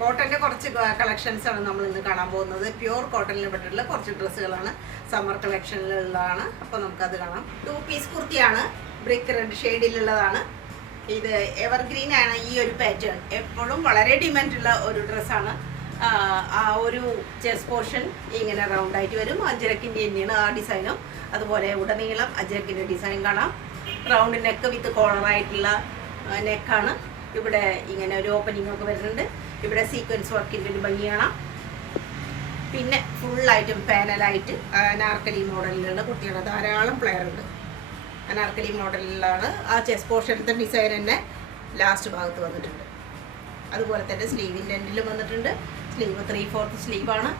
കോട്ടൻ്റെ കുറച്ച് കളക്ഷൻസ് ആണ് നമ്മൾ ഇന്ന് കാണാൻ പോകുന്നത്. പ്യൂർ കോട്ടണിൽ പെട്ടിട്ടുള്ള കുറച്ച് ഡ്രസ്സുകളാണ്, സമ്മർ കളക്ഷനിലുള്ളതാണ്. അപ്പോൾ നമുക്കത് കാണാം. 2 പീസ് കുർത്തിയാണ്, ബ്രിക്ക് റെഡ് ഷെയ്ഡിലുള്ളതാണ്. ഇത് എവർഗ്രീൻ ആണ്. ഈ ഒരു പാറ്റേൺ എപ്പോഴും വളരെ ഡിമാൻഡുള്ള ഒരു ഡ്രസ്സാണ്. ആ ഒരു ചെസ്റ്റ് പോർഷൻ ഇങ്ങനെ റൗണ്ട് ആയിട്ട് വരും. അജരക്കിൻ്റെ തന്നെയാണ് ആ ഡിസൈനും. അതുപോലെ ഉടനീളം അജരക്കിൻ്റെ ഡിസൈൻ കാണാം. റൗണ്ട് നെക്ക് വിത്ത് കോളറായിട്ടുള്ള നെക്കാണ്. ഇവിടെ ഇങ്ങനെ ഒരു ഓപ്പണിംഗ് ഒക്കെ വരുന്നുണ്ട്. ഇവിടെ സീക്വൻസ് വർക്കിൻ്റെ ഒരു ഭംഗി കാണാം. പിന്നെ ഫുള്ളായിട്ടും പാനലായിട്ട് അനാർക്കലി മോഡലിലുള്ള കുട്ടികളുടെ ധാരാളം പ്ലെയർ ഉണ്ട്. അനാർക്കലി മോഡലിലാണ്. ആ ചെസ്റ്റ് പോർഷനത്തെ ഡിസൈൻ തന്നെ ലാസ്റ്റ് ഭാഗത്ത് വന്നിട്ടുണ്ട്. അതുപോലെ തന്നെ സ്ലീവിൻ്റെ എൻഡിലും വന്നിട്ടുണ്ട്. സ്ലീവ് 3/4 സ്ലീവാണ്.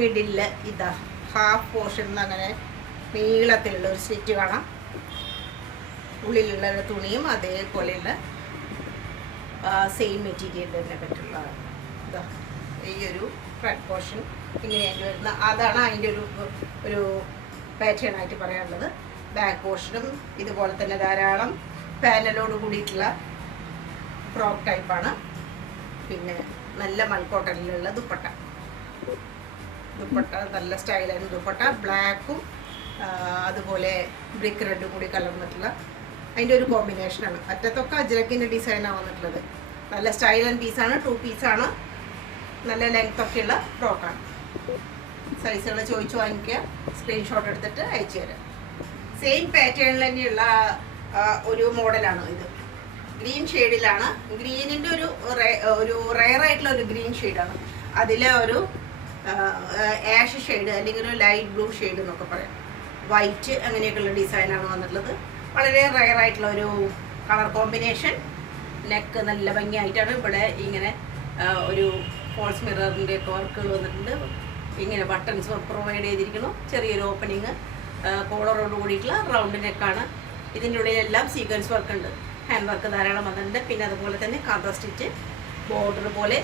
മിഡിലിൽ ഇതാ ഹാഫ് പോർഷനിൽ അങ്ങനെ നീളത്തിലുള്ള ഒരു സ്ലിറ്റ് കാണാം. ഉള്ളിലുള്ള തുണിയും അതേപോലെയുള്ള സെയിം മെറ്റീരിയൽ തന്നെ പറ്റുള്ളതാണ്. ഇതാ ഈ ഒരു ഫ്രണ്ട് പോർഷൻ ഇങ്ങനെയായിട്ട് വരുന്ന അതാണ് അതിൻ്റെ ഒരു പാറ്റേൺ ആയിട്ട് പറയാനുള്ളത്. ബാക്ക് പോർഷനും ഇതുപോലെ തന്നെ ധാരാളം പാനലോട് കൂടിയിട്ടുള്ള ഫ്രോക്ക് ടൈപ്പാണ്. പിന്നെ നല്ല മൽക്കോട്ടനിലുള്ള ദുപ്പട്ട നല്ല സ്റ്റൈലാണ്. ദുപ്പട്ട ബ്ലാക്കും അതുപോലെ ബ്രിക്ക് റെഡും കൂടി കലർന്നിട്ടുള്ള അതിൻ്റെ ഒരു കോമ്പിനേഷനാണ്. അറ്റത്തൊക്കെ അജ്രക്കിൻ്റെ ഡിസൈനാണ് വന്നിട്ടുള്ളത്. നല്ല സ്റ്റൈൽ ആൻഡ് പീസാണ്. 2 പീസാണ്. നല്ല ലെങ്ത് ഒക്കെയുള്ള ഫ്രോക്കാണ്. സൈസുകൾ ചോദിച്ചു വാങ്ങിക്കുക, സ്ക്രീൻഷോട്ട് എടുത്തിട്ട് അയച്ചു തരാം. സെയിം പാറ്റേണിൽ തന്നെയുള്ള ഒരു മോഡലാണ് ഇത്. ഗ്രീൻ ഷെയ്ഡിലാണ്. ഗ്രീനിൻ്റെ ഒരു റെയർ ആയിട്ടുള്ള ഒരു ഗ്രീൻ ഷെയ്ഡാണ്. അതിലെ ഒരു ആഷ് ഷെയ്ഡ് അല്ലെങ്കിൽ ഒരു ലൈറ്റ് ബ്ലൂ ഷെയ്ഡ് എന്നൊക്കെ പറയാം. വൈറ്റ് അങ്ങനെയൊക്കെയുള്ള ഡിസൈനാണ് വന്നിട്ടുള്ളത്. വളരെ റെയർ ആയിട്ടുള്ള ഒരു കളർ കോമ്പിനേഷൻ. നെക്ക് നല്ല ഭംഗിയായിട്ടാണ്. ഇവിടെ ഇങ്ങനെ ഒരു ഫോൾസ് മിററിൻ്റെ ഒക്കെ വർക്കുകൾ വന്നിട്ടുണ്ട്. ഇങ്ങനെ ബട്ടൺസ് പ്രൊവൈഡ് ചെയ്തിരിക്കുന്നു. ചെറിയൊരു ഓപ്പണിങ് കോളറോട് കൂടിയിട്ടുള്ള റൗണ്ട് നെക്കാണ്. ഇതിൻ്റെ ഉള്ളിലെല്ലാം സീക്വൻസ് വർക്ക് ഉണ്ട്. ഹാൻഡ് വർക്ക് ധാരാളം വന്നിട്ടുണ്ട്. പിന്നെ അതുപോലെ തന്നെ കാന്ത സ്റ്റിച്ച് ബോർഡർ പോലെ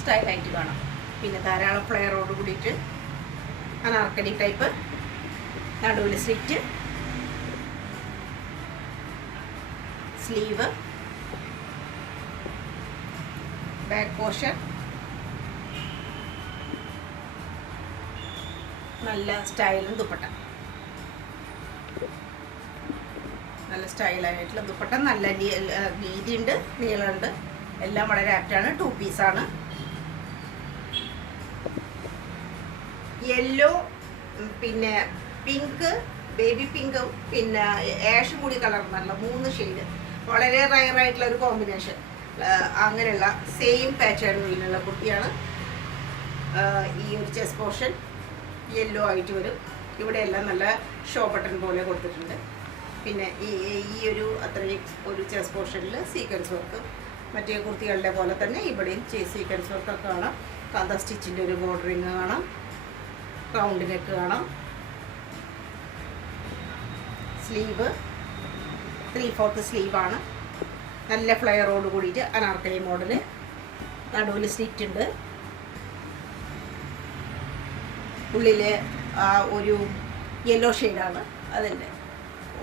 സ്റ്റൈലായിട്ട് കാണാം. പിന്നെ ധാരാളം ഫ്ലെയറോട് കൂടിയിട്ട് അനാർക്കലി ടൈപ്പ്. നടുവിൽ സ്ലിറ്റ്, സ്ലീവ്, ബാക്ക് പോർഷൻ. നല്ല സ്റ്റൈലും ദുപ്പട്ട, നല്ല സ്റ്റൈലായിട്ടുള്ള ദുപ്പട്ട. നല്ല വീതിയുണ്ട്, നീളമുണ്ട്. എല്ലാം വളരെ ആപ്റ്റാണ്. 2 പീസാണ്. യെല്ലോ, പിന്നെ പിങ്ക്, ബേബി പിങ്കും പിന്നെ ആഷും കൂടി കലർന്നുള്ള 3 ഷെയ്ഡ്. വളരെ റയർ ആയിട്ടുള്ള ഒരു കോമ്പിനേഷൻ. അങ്ങനെയുള്ള സെയിം പാറ്റേണിലുള്ള കുർത്തിയാണ്. ഈ ഒരു ചെസ്റ്റ് പോർഷൻ യെല്ലോ ആയിട്ട് വരും. ഇവിടെയെല്ലാം നല്ല ഷോ ബട്ടൺ പോലെ കൊടുത്തിട്ടുണ്ട്. പിന്നെ ഈ ഒരു അത്രയും ഒരു ചെസ്റ്റ് പോർഷനിൽ സീക്വൻസ് വർക്ക്. മറ്റേ കുർത്തികളുടെ പോലെ തന്നെ ഇവിടെയും സീക്വൻസ് വർക്കൊക്കെ കാണാം. കാന്ത സ്റ്റിച്ചിൻ്റെ ഒരു ബോർഡറിങ് കാണാം. റൗണ്ട് നെക്ക് കാണാം. സ്ലീവ് 3/4 സ്ലീവാണ്. നല്ല ഫ്ലെയറോട് കൂടിയിട്ട് അനാർക്കലി മോഡല്. നടുവിൽ സ്ലിറ്റ് ഉണ്ട്. ഉള്ളിൽ ഒരു യെല്ലോ ഷെയ്ഡാണ് അതിൻ്റെ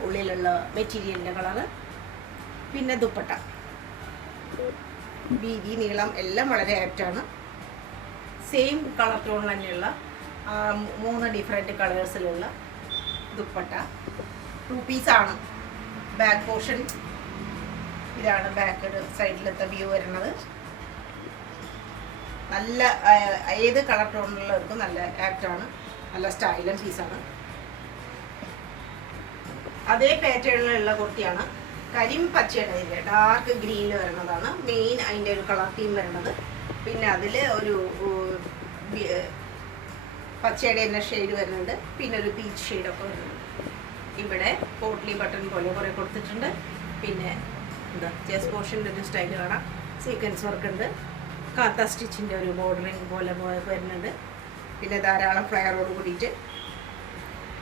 ഉള്ളിലുള്ള മെറ്റീരിയലിൻ്റെ കളറ്. പിന്നെ ദുപ്പട്ട വീതി, നീളം എല്ലാം വളരെ ആപ്റ്റാണ്. സെയിം കളർ ടോൺ തന്നെയുള്ള 3 ഡിഫറെൻറ്റ് കളേഴ്സിലുള്ള ദുപ്പട്ട. 2 പീസാണ്. ബാക്ക് പോർഷൻ ഇതാണ്. ബാക്ക് സൈഡിലത്തെ വ്യൂ വരുന്നത്. നല്ല ഏത് കളർ ടോണിലുള്ളവർക്കും നല്ല ആപ്റ്റാണ്. നല്ല സ്റ്റൈലൻ പീസാണ്. അതേ പാറ്റേണിലുള്ള കുർത്തിയാണ്. കരിം പച്ചയുടെ ഇതിൽ ഡാർക്ക് ഗ്രീനിൽ വരുന്നതാണ് മെയിൻ അതിൻ്റെ ഒരു കളർ തീം വരുന്നത്. പിന്നെ അതിൽ ഒരു പച്ചയുടെ തന്നെ ഷെയ്ഡ് വരുന്നുണ്ട്. പിന്നെ ഒരു പീച്ച് ഷെയ്ഡൊക്കെ വരുന്നുണ്ട്. ഇവിടെ പോട്ട്ലി ബട്ടൺ പോലെ കുറേ കൊടുത്തിട്ടുണ്ട്. പിന്നെ എന്താ ചെസ്റ്റ് പോർഷൻ്റെ ഒരു സ്റ്റൈൽ കാണാം. സീക്വൻസ് വർക്ക് ഉണ്ട്. കാത്ത സ്റ്റിച്ചിൻ്റെ ഒരു ബോർഡറിങ് പോലെ വരുന്നുണ്ട്. പിന്നെ ധാരാളം ഫ്ലെയറോട് കൂടിയിട്ട്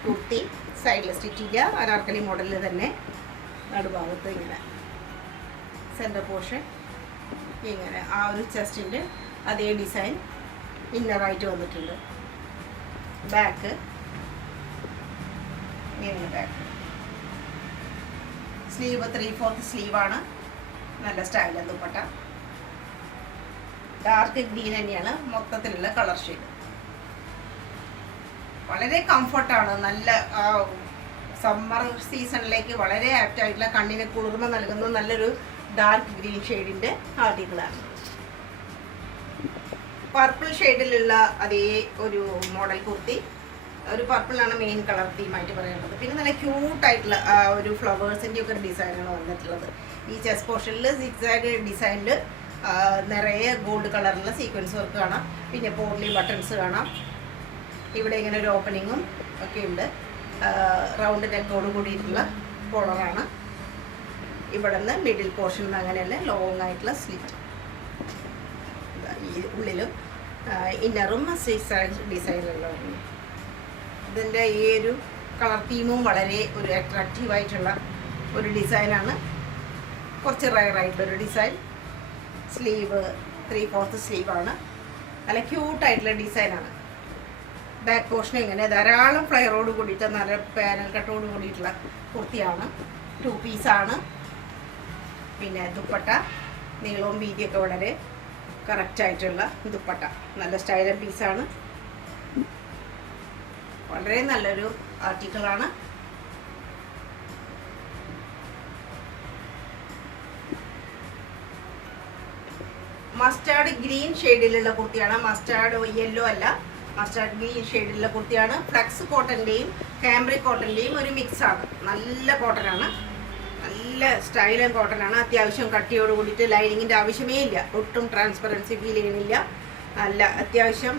കുർത്തി. സൈഡിൽ സ്റ്റിച്ച് ചെയ്യുക. അനാർക്കലി മോഡലിൽ തന്നെ നടുഭാഗത്ത് ഇങ്ങനെ സെൻറ്റർ പോർഷൻ ഇങ്ങനെ ആ ഒരു ചെസ്റ്റിൻ്റെ അതേ ഡിസൈൻ ഇന്നറായിട്ട് വന്നിട്ടുണ്ട്. ബാക്ക് ഇങ്ങനെ ബാക്ക്. സ്ലീവ് 3/4 സ്ലീവാണ്. നല്ല സ്റ്റൈൽ ദുപ്പട്ട. ഡാർക്ക് ഗ്രീൻ തന്നെയാണ് മൊത്തത്തിലുള്ള കളർ ഷെയ്ഡ്. വളരെ കംഫർട്ടാണ്. നല്ല സമ്മർ സീസണിലേക്ക് വളരെ ആപ്റ്റ് ആയിട്ടുള്ള കണ്ണിന് കുളിർമ നൽകുന്ന നല്ലൊരു ഡാർക്ക് ഗ്രീൻ ഷെയ്ഡിൻ്റെ ആർട്ടിക്കിളാണ്. പർപ്പിൾ ഷെയ്ഡിലുള്ള അതേ ഒരു മോഡൽ കുർത്തി, ഒരു പർപ്പിളാണ് മെയിൻ കളർ തീമായിട്ട് പറയുന്നത്. പിന്നെ നല്ല ക്യൂട്ടായിട്ടുള്ള ഒരു ഫ്ലവേഴ്സിൻ്റെ ഒക്കെ ഒരു ഡിസൈനാണ് വന്നിട്ടുള്ളത്. ഈ ചെസ്റ്റ് പോർഷനിൽ സിക്സാഗ് ഡിസൈനിൽ നിറയെ ഗോൾഡ് കളറിലുള്ള സീക്വൻസ് വർക്ക് കാണാം. പിന്നെ പോർലി ബട്ടൺസ് കാണാം. ഇവിടെ ഇങ്ങനെ ഒരു ഓപ്പണിങ്ങും ഒക്കെ ഉണ്ട്. റൗണ്ട് നെക്കോട് കൂടിയിട്ടുള്ള കോളറാണ്. ഇവിടെ നിന്ന് മിഡിൽ പോർഷനിൽ നിന്ന് അങ്ങനെയല്ല ലോങ് ആയിട്ടുള്ള സ്ലിറ്റ്. ഈ ഉള്ളിലും ഇന്നറും സിക്സാഗ് ഡിസൈനിലുള്ള. ഇതിൻ്റെ ഈ ഒരു കളർ തീമും വളരെ ഒരു അട്രാക്റ്റീവായിട്ടുള്ള ഒരു ഡിസൈനാണ്. കുറച്ച് റയറായിട്ടുള്ളൊരു ഡിസൈൻ. സ്ലീവ് 3/4 സ്ലീവാണ്. നല്ല ക്യൂട്ടായിട്ടുള്ള ഡിസൈനാണ്. ബാക്ക് പോർഷൻ ഇങ്ങനെ ധാരാളം ഫ്ലയറോട് കൂടിയിട്ട് നല്ല പാനൽ കട്ടോട് കൂടിയിട്ടുള്ള കുർത്തിയാണ്. 2 പീസാണ്. പിന്നെ ദുപ്പട്ട നീളവും വീതിയൊക്കെ വളരെ കറക്റ്റായിട്ടുള്ള ദുപ്പട്ട. നല്ല സ്റ്റൈലൻ പീസാണ്. വളരെ നല്ലൊരു ആർട്ടിക്കിളാണ്. മസ്റ്റാർഡ് ഗ്രീൻ ഷെയ്ഡിലുള്ള കുർത്തിയാണ്. മസ്റ്റാർഡ് യെല്ലോ അല്ല, മസ്റ്റാർഡ് ഗ്രീൻ ഷെയ്ഡിലുള്ള കുർത്തിയാണ്. ഫ്ലക്സ് കോട്ടൻ്റെയും കാംബ്രിക് കോട്ടൻ്റെയും ഒരു മിക്സാണ്. നല്ല കോട്ടനാണ്. നല്ല സ്റ്റൈലൻ കോട്ടനാണ്. അത്യാവശ്യം കട്ടിയോട് കൂടിയിട്ട് ലൈനിങ്ങിൻ്റെ ആവശ്യമേ ഇല്ല. ഒട്ടും ട്രാൻസ്പെറൻസി ഫീൽ ചെയ്യുന്നില്ല. നല്ല അത്യാവശ്യം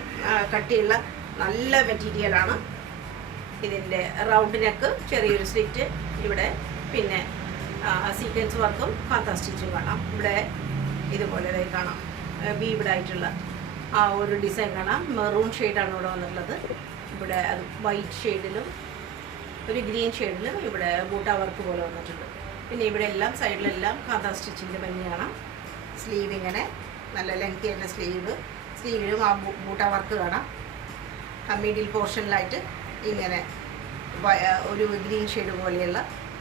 കട്ടിയുള്ള നല്ല മെറ്റീരിയലാണ്. ഇതിൻ്റെ റൗണ്ട് നെക്ക്, ചെറിയൊരു സ്ലിറ്റ് ഇവിടെ, പിന്നെ സീക്വൻസ് വർക്കും കാന്ത സ്റ്റിച്ചും കാണാം. ഇവിടെ ഇതുപോലെ കാണാം വീവ്ഡായിട്ടുള്ള ആ ഒരു ഡിസൈൻ കാണാം. മെറൂൺ ഷെയ്ഡാണ് ഇവിടെ വന്നിട്ടുള്ളത്. ഇവിടെ അത് വൈറ്റ് ഷെയ്ഡിലും ഒരു ഗ്രീൻ ഷെയ്ഡിലും ഇവിടെ ബൂട്ട വർക്ക് പോലെ വന്നിട്ടുണ്ട്. പിന്നെ ഇവിടെ എല്ലാം സൈഡിലെല്ലാം കാന്ത സ്റ്റിച്ചിൻ്റെ ഭംഗിയാണ്. സ്ലീവ് ഇങ്ങനെ നല്ല ലെങ്തി ആയിട്ടുള്ള സ്ലീവിലും ആ ബൂട്ട വർക്ക് കാണാം. ആ മിഡിൽ പോർഷനിലായിട്ട് ഇങ്ങനെ ഒരു ഗ്രീൻ ഷെയ്ഡ് പോലെയുള്ള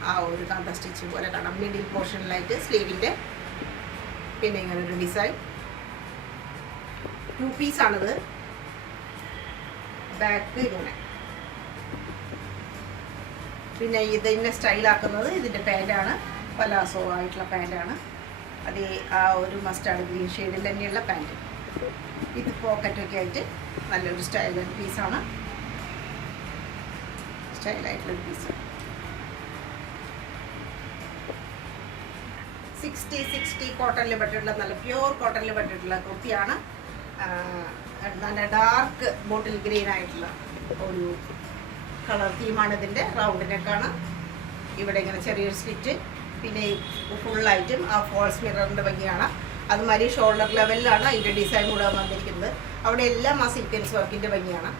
ആ ഒരു കാന്ത സ്റ്റിച്ച് പോലെ കാണാം മിഡിൽ പോർഷനിലായിട്ട് സ്ലീവിൻ്റെ. പിന്നെ ഇങ്ങനെ ഒരു ഡിസൈൻ. 2 പീസാണിത്. ബാക്ക് ഇങ്ങനെ. പിന്നെ ഇതിനെ സ്റ്റൈലാക്കുന്നത് ഇതിൻ്റെ പാൻറ്റാണ്. പലാസോ ആയിട്ടുള്ള പാൻറ്റാണ്. അത് ആ ഒരു മസ്റ്റാർഡ് ഗ്രീൻ ഷെയ്ഡിൽ തന്നെയുള്ള പാൻറ്റ്. ഇത് പോക്കറ്റൊക്കെ ആയിട്ട് നല്ലൊരു സ്റ്റൈലൻ പീസാണ്. സ്റ്റൈലായിട്ടുള്ളൊരു പീസ്. 60 കോട്ടണിൽ പെട്ടിട്ടുള്ള നല്ല പ്യൂർ കോട്ടണിൽ പെട്ടിട്ടുള്ള കുർത്തിയാണ്. നല്ല ഡാർക്ക് ബോട്ടിൽ ഗ്രീൻ ആയിട്ടുള്ള ഒരു കളർ തീമാണ് ഇതിൻ്റെ. റൗണ്ട് നെക്കാണ്. ഇവിടെ ഇങ്ങനെ ചെറിയൊരു സ്ലിറ്റ്. പിന്നെ ഫുള്ളായിട്ടും ആ ഫോൾസ് മിററിൻ്റെ ഭംഗിയാണ്. അതുമാതിരി ഷോൾഡർ ലെവലിലാണ് അതിൻ്റെ ഡിസൈൻ കൂടെ വന്നിരിക്കുന്നത്. അവിടെ എല്ലാം ആ സീക്വൻസ് വർക്കിൻ്റെ ഭംഗിയാണ്.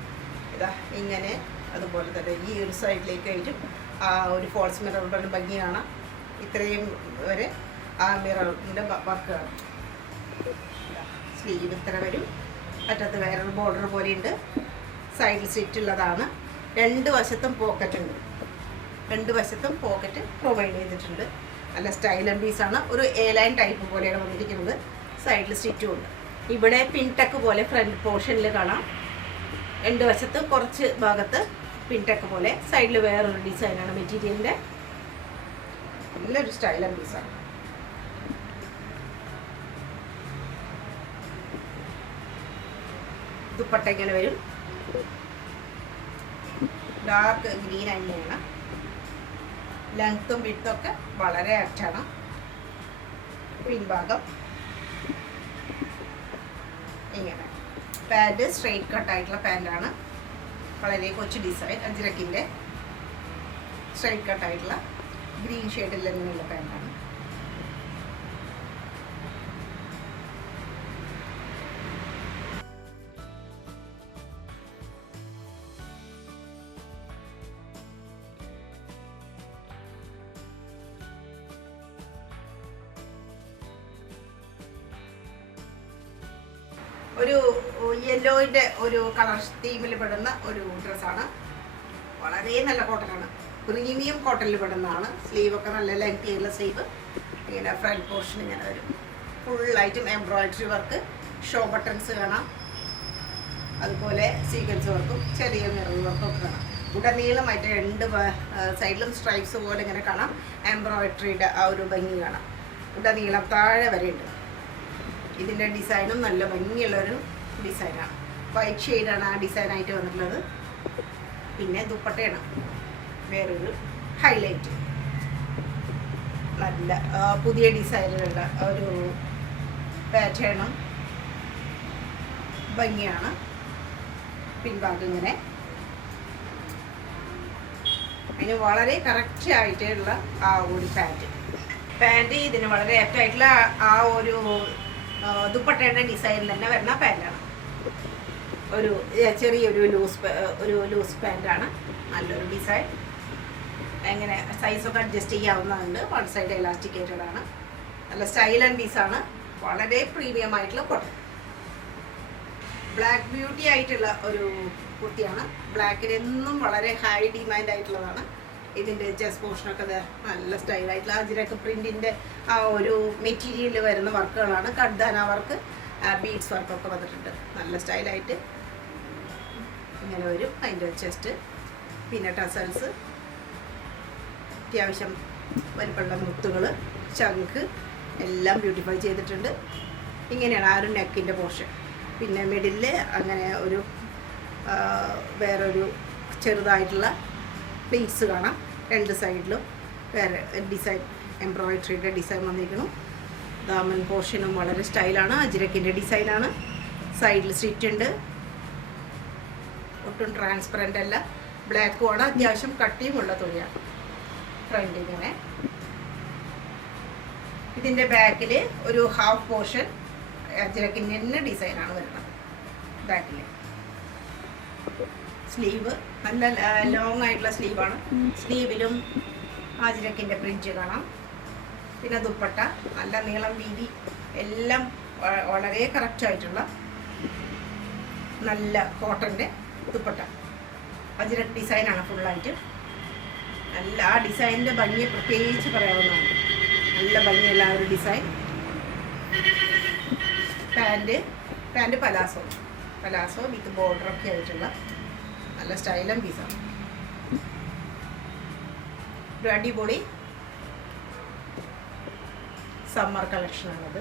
ഇതാ ഇങ്ങനെ അതുപോലെ തന്നെ ഈ ഒരു സൈഡിലേക്ക് ആയിട്ടും ആ ഒരു ഫോൾസ് മിററിൻ്റെ ഭംഗിയാണ്. ഇത്രയും വരെ ആ മിററിൻ്റെ വർക്ക് കാണും. സ്ലീവ് ഇത്ര വരും. അറ്റത്ത് വേറൊരു ബോർഡർ പോലെയുണ്ട്. സൈഡിൽ സ്ലിറ്റുള്ളതാണ്. 2 വശത്തും പോക്കറ്റ് ഉണ്ട്. 2 വശത്തും പോക്കറ്റ് പ്രൊവൈഡ് ചെയ്തിട്ടുണ്ട്. നല്ല സ്റ്റൈലൻ പീസാണ്. ഒരു A-ലൈൻ ടൈപ്പ് പോലെയാണ് വന്നിരിക്കുന്നത്. സൈഡിൽ സ്റ്റിച്ചും ഉണ്ട്. ഇവിടെ പിൻടെക്ക് പോലെ ഫ്രണ്ട് പോർഷനിൽ കാണാം. 2 വശത്തും കുറച്ച് ഭാഗത്ത് പിൻടെക്ക് പോലെ. സൈഡിൽ വേറൊരു ഡിസൈനാണ് മെറ്റീരിയലിൻ്റെ. നല്ലൊരു സ്റ്റൈലൻ പീസാണ്. ദുപ്പട്ട ഇങ്ങനെ വരും. ഡാർക്ക് ഗ്രീൻ തന്നെയാണ്. ലെങ്ത്തും വിഡ്ത്തും വളരെ ആക്റ്റാണ്. പിൻഭാഗം ഇങ്ങനെ. പാൻറ്റ് സ്ട്രെയിറ്റ് കട്ടായിട്ടുള്ള പാൻറ്റാണ്. വളരെ കൊച്ചു ഡിസൈൻ. അജ്രക്കിൻ്റെ സ്ട്രെയിറ്റ് കട്ടായിട്ടുള്ള ഗ്രീൻ ഷെയ്ഡിൽ തന്നെയുള്ള പാൻറ്റാണ്. ഒരു യെല്ലോയുടെ ഒരു കളർ തീമിൽ പെടുന്ന ഒരു ഡ്രസ്സാണ്. വളരെ നല്ല കോട്ടനാണ്. പ്രീമിയം കോട്ടണിൽ പെടുന്നതാണ്. സ്ലീവൊക്കെ നല്ല ലെങ്ത് ആയിട്ടുള്ള സ്ലീവ്. ഇങ്ങനെ ഫ്രണ്ട് പോർഷൻ ഇങ്ങനെ വരും. ഫുള്ളായിട്ടും എംബ്രോയിഡറി വർക്ക് ഷോ ബട്ടൺസ് കാണാം, അതുപോലെ സീക്വൻസ് വർക്കും ചെറിയ മിറർ വർക്കും ഒക്കെ കാണാം. ഉടനീളമായിട്ട് രണ്ട് സൈഡിലും സ്ട്രൈപ്സ് പോലെ ഇങ്ങനെ കാണാം. എംബ്രോയിഡറിയുടെ ആ ഒരു ഭംഗി കാണാം. ഉടനീളം താഴെ വരെ ഉണ്ട്. ഇതിൻ്റെ ഡിസൈനും നല്ല ഭംഗിയുള്ളൊരു ഡിസൈനാണ്. വൈറ്റ് ഷെയ്ഡാണ് ആ ഡിസൈനായിട്ട് വന്നിട്ടുള്ളത്. പിന്നെ ദുപ്പട്ടയാണ് വേറൊരു ഹൈലൈറ്റ്. നല്ല പുതിയ ഡിസൈനിലുള്ള ഒരു പാറ്റേണും ഭംഗിയാണ്. പിൻഭാഗം ഇങ്ങനെ അതിന് വളരെ കറക്റ്റ് ആയിട്ടുള്ള ആ ഒരു പാൻറ് ഇതിന് വളരെ ആപ്റ്റായിട്ടുള്ള ആ ഒരു ദുപ്പട്ടയുടെ ഡിസൈനിൽ തന്നെ വരുന്ന പാൻറ്റാണ്. ഒരു ചെറിയൊരു ലൂസ് പാൻറ്റാണ്. നല്ലൊരു ഡിസൈൻ. എങ്ങനെ സൈസൊക്കെ അഡ്ജസ്റ്റ് ചെയ്യാവുന്നതുണ്ട്. വൺ സൈഡ് എലാസ്റ്റിക്കേറ്റഡ് ആണ്. നല്ല സ്റ്റൈൽ ആൻഡ് പീസാണ്. വളരെ പ്രീമിയം ആയിട്ടുള്ള കോട്ടൺ. ബ്ലാക്ക് ബ്യൂട്ടി ആയിട്ടുള്ള ഒരു കുർത്തിയാണ്. ബ്ലാക്കിന് എന്നും വളരെ ഹൈ ഡിമാൻഡ് ആയിട്ടുള്ളതാണ്. ഇതിൻ്റെ ചെസ്റ്റ് പോർഷനൊക്കെ നല്ല സ്റ്റൈലായിട്ടുള്ള അജിരക്ക് പ്രിൻറ്റിൻ്റെ ആ ഒരു മെറ്റീരിയൽ വരുന്ന വർക്കുകളാണ്. കഡ്ദാന വർക്ക്, ബീഡ്സ് വർക്കൊക്കെ വന്നിട്ടുണ്ട്. നല്ല സ്റ്റൈലായിട്ട് ഇങ്ങനെ വരും അതിൻ്റെ ചെസ്റ്റ്. പിന്നെ ടസൽസ്, അത്യാവശ്യം വലിപ്പമുള്ള മുത്തുകൾ, ചങ്ക് എല്ലാം ബ്യൂട്ടിഫൈ ചെയ്തിട്ടുണ്ട്. ഇങ്ങനെയാണ് ആ ഒരു നെക്കിൻ്റെ പോർഷൻ. പിന്നെ മിഡിലിൽ അങ്ങനെ ഒരു വേറൊരു ചെറുതായിട്ടുള്ള പ്ലീറ്റ്സ് കാണാം. രണ്ട് സൈഡിലും വേറെ ഡിസൈൻ, എംബ്രോയിഡറിയുടെ ഡിസൈൻ വന്നിരിക്കുന്നു. ദാമൻ പോർഷനും വളരെ സ്റ്റൈലാണ്. അജ്രക്കിൻ്റെ ഡിസൈനാണ്. സൈഡിൽ സ്റ്റിച്ച് ഉണ്ട്. ഒട്ടും ട്രാൻസ്പെറൻ്റ് അല്ല. ബ്ലാക്കുമാണ്. അത്യാവശ്യം കട്ടിയുമുള്ള തുണിയാണ്. ഫ്രണ്ട് ഇങ്ങനെ. ഇതിൻ്റെ ബാക്കിൽ ഒരു ഹാഫ് പോർഷൻ അജ്രക്കിൻ്റെ തന്നെ ഡിസൈനാണ് വരുന്നത്. ബാക്കിൽ സ്ലീവ് നല്ല ലോങ് ആയിട്ടുള്ള സ്ലീവാണ്. സ്ലീവിലും അജ്രക്കിൻ്റെ പ്രിന്റ് കാണാം. പിന്നെ ദുപ്പട്ട നല്ല നീളം, വീതി എല്ലാം വളരെ കറക്റ്റായിട്ടുള്ള നല്ല കോട്ടൻ്റെ ദുപ്പട്ട. അജ്രക്ക് ഡിസൈനാണ് ഫുള്ളായിട്ട്. നല്ല ആ ഡിസൈനിൻ്റെ ഭംഗി പ്രത്യേകിച്ച് പറയാവുന്നതാണ്. നല്ല ഭംഗിയുള്ള ആ ഒരു ഡിസൈൻ. പാൻറ് പലാസോ വിത്ത് ബോർഡറൊക്കെ ആയിട്ടുള്ള നല്ല സ്റ്റൈലും പീസാണ്. ഒരു അടിപൊളി സമ്മർ കളക്ഷനാണത്.